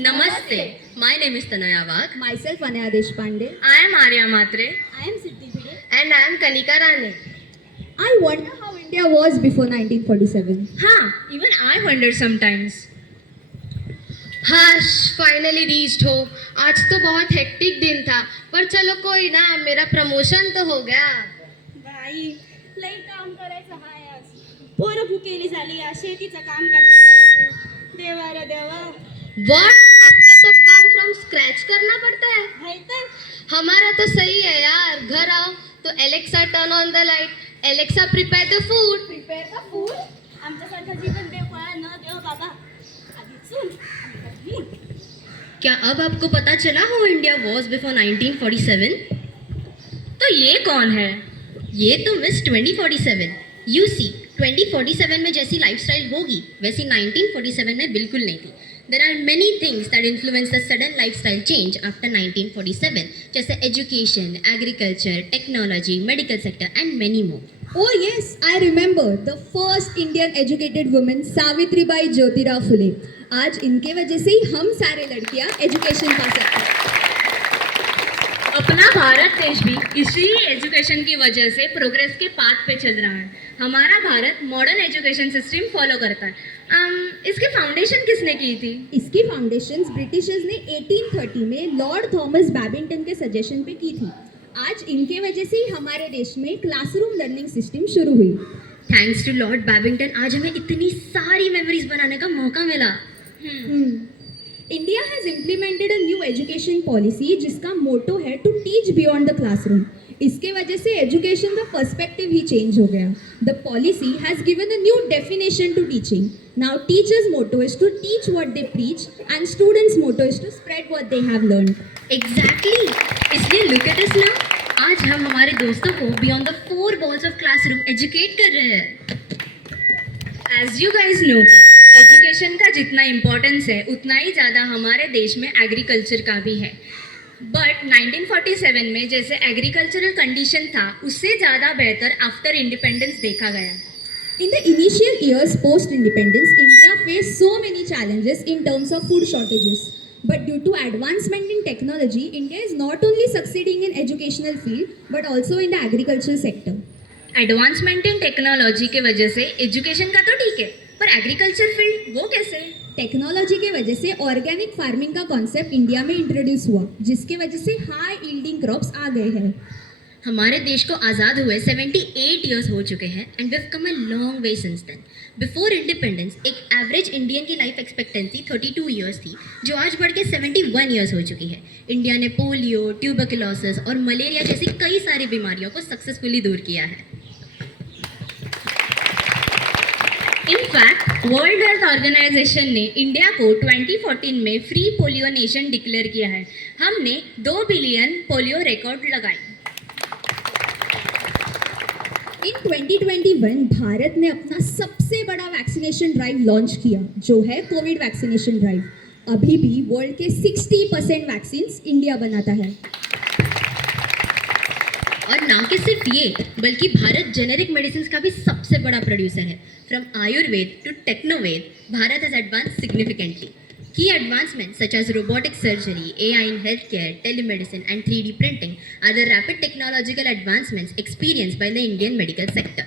Namaste. My name is Tanaya Wagh. Myself Anaya Deshpande. I am Arya Matre. I am Siddhi Bhide. And I am Kanika Rane. I wonder how India was before 1947. हाँ, even I wonder sometimes. Hash finally reached हो. आज तो बहुत hectic दिन था, पर चलो कोई ना, मेरा प्रमोशन तो हो गया. बाई लई काम करायचं हाय आज. पोरं भुकेली झाली, आज शेतीचं कामकाज बी करायचं. देवा रे देवा. What? आपको सब काम फ्रॉम स्क्रैच करना पड़ता है? हाय तर हमारा तो सही है यार. घर आओ तो Alexa turn on the light, Alexa prepare the food. Prepare का फूड. आमच्यासारखं जीवन देव पळा न देव बाबा. आधी चूल आधी मूठ. क्या अब आपको पता चला हो इंडिया वॉज बिफोर 1947? तो ये कौन है? ये तो मिस 2047. यू सी 2047 में जैसी लाइफस्टाइल होगी वैसी 1947 में बिल्कुल नहीं थी. There are many things that influence the sudden lifestyle change after 1947, जैसे education, agriculture, technology, medical sector and many more. Oh yes, I remember the first Indian educated woman Savitribai Jyotirao Phule. आज इनके वजह से ही हम सारे लड़कियां एजुकेशन पा सकते हैं. अपना भारत देश भी इसी एजुकेशन की वजह से प्रोग्रेस के पाथ पे चल रहा है. हमारा Bharat modern education system follow करता है. इसकी फाउंडेशन किसने की थी? इसकी फाउंडेशन ब्रिटिशर्स ने 1830 में लॉर्ड थॉमस बैबिंगटन के सजेशन पे की थी. आज इनके वजह से ही हमारे देश में क्लासरूम लर्निंग सिस्टम शुरू हुई. थैंक्स टू लॉर्ड बैबिंगटन आज हमें इतनी सारी मेमोरीज बनाने का मौका मिला. India has implemented a new education policy जिसका मोटो है to teach beyond the classroom. इसके वजह से एजुकेशन का पर्सपेक्टिव ही चेंज हो गया. The policy has given a new definition to teaching. Now teachers motto is to teach what they preach and students motto is to spread what they have learned. Exactly. इसलिए look at us now. आज हम हमारे दोस्तों को beyond the four walls of classroom educate कर रहे हैं. As you guys know, education का जितना इम्पोर्टेंस है उतना ही ज़्यादा हमारे देश में एग्रीकल्चर का भी है. बट 1947 में जैसे एग्रीकल्चरल कंडीशन था उससे ज़्यादा बेहतर आफ्टर इंडिपेंडेंस देखा गया. In the initial years post-independence, India faced so many challenges in terms of food shortages. But due to advancement in technology, India is not only succeeding in educational field, but also in the agricultural sector. Advancement in technology के वजह से education का तो ठीक है, पर agriculture field वो कैसे? टेक्नोलॉजी के वजह से ऑर्गेनिक फार्मिंग का कॉन्सेप्ट इंडिया में इंट्रोड्यूस हुआ, जिसके वजह से हाई यील्डिंग क्रॉप्स आ गए हैं. हमारे देश को आज़ाद हुए 78 ईयर्स हो चुके हैं and we have come a long way since then. Before independence एक एवरेज इंडियन की लाइफ एक्सपेक्टेंसी 32 ईयर्स थी, जो आज बढ़ के 71 ईयर्स हो चुकी है. इंडिया ने पोलियो, ट्यूबरकुलोसिस और मलेरिया जैसी कई सारी बीमारियों को सक्सेसफुली दूर किया है. इनफैक्ट वर्ल्ड हेल्थ ऑर्गेनाइजेशन ने इंडिया को 2014 में फ्री पोलियो नेशन डिक्लेयर किया है. हमने 2 बिलियन पोलियो रिकॉर्ड लगाई. इन 2021 भारत ने अपना सबसे बड़ा वैक्सीनेशन ड्राइव लॉन्च किया, जो है कोविड वैक्सीनेशन ड्राइव. अभी भी वर्ल्ड के 60% वैक्सीन्स इंडिया बनाता है. और ना कि सिर्फ ये, बल्कि भारत जेनेरिक मेडिसिन का भी सबसे बड़ा प्रोड्यूसर है. फ्रॉम आयुर्वेद टू टेक्नोवेद, Bharat has advance significantly. Key advancements such as robotic surgery, AI in healthcare, telemedicine and 3D printing are the rapid technological advancements experienced by the Indian medical sector.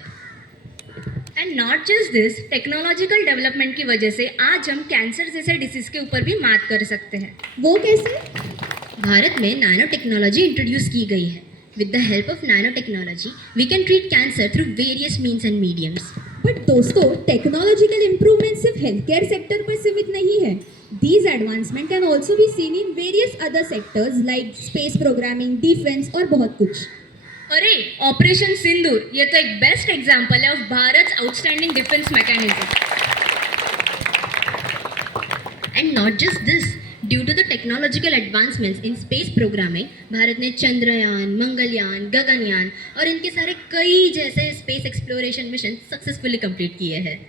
And not just this, technological development की वजह से आज हम cancer जैसे disease के ऊपर भी मात कर सकते हैं. वो कैसे? भारत में नैनो टेक्नोलॉजी इंट्रोड्यूस की गई है. With the help of nanotechnology, we can treat cancer through various means and mediums. But दोस्तों, टेक्नोलॉजिकल इम्प्रूवमेंट सिर्फ हेल्थ केयर सेक्टर पर सीमित नहीं है. These advancements can also be seen in various other sectors like space programming, defense और बहुत कुछ. अरे ऑपरेशन सिंदूर, ये तो एक बेस्ट एग्जाम्पल है of Bharat outstanding defence mechanism. And not just this, due to the technological advancements in space programming, Bharat ने चंद्रयान, मंगलयान, गगनयान और इनके सारे कई जैसे space exploration mission successfully complete किए हैं.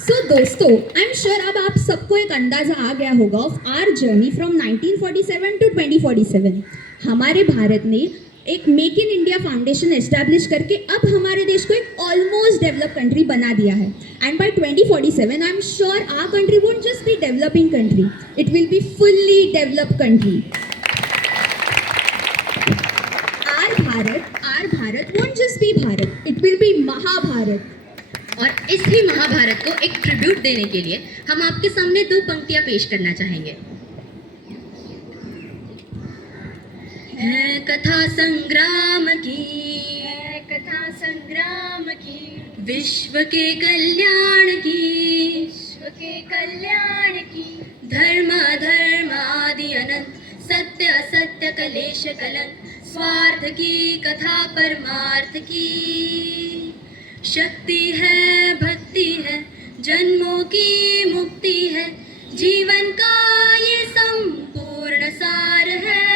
सो दोस्तों, आई एम श्योर अब आप सबको एक अंदाजा आ गया होगा of our journey from 1947 to 2047. हमारे भारत ने एक make in India foundation establish करके अब हमारे देश को एक ऑलमोस्ट डेवलप कंट्री बना दिया है. And by 2047 I am sure our country won't just be developing country, it will be fully developed country. Or Bharat won't just be Bharat, it will be Mahabharat. और इस ही महाभारत को एक ट्रिब्यूट देने के लिए हम आपके सामने दो पंक्तियां पेश करना चाहेंगे. है कथा संग्राम की, है कथा संग्राम की, विश्व के कल्याण की, विश्व के कल्याण की, धर्म धर्म आदि अनंत, सत्य असत्य कलेश कलंक, स्वार्थ की कथा परमार्थ की. शक्ति है भक्ति है जन्मों की मुक्ति है, जीवन का ये संपूर्ण सार है.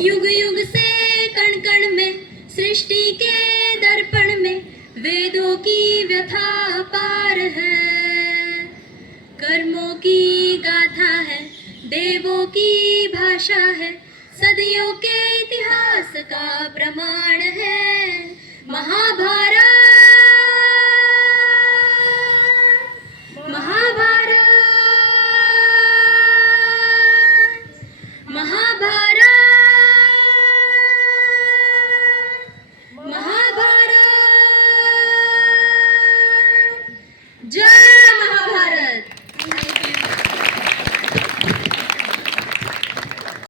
युग युग से कण कण में सृष्टि के दर्पण में वेदों की व्यथा पार है. कर्मों की गाथा है देवों की भाषा है, सदियों के इतिहास का प्रमाण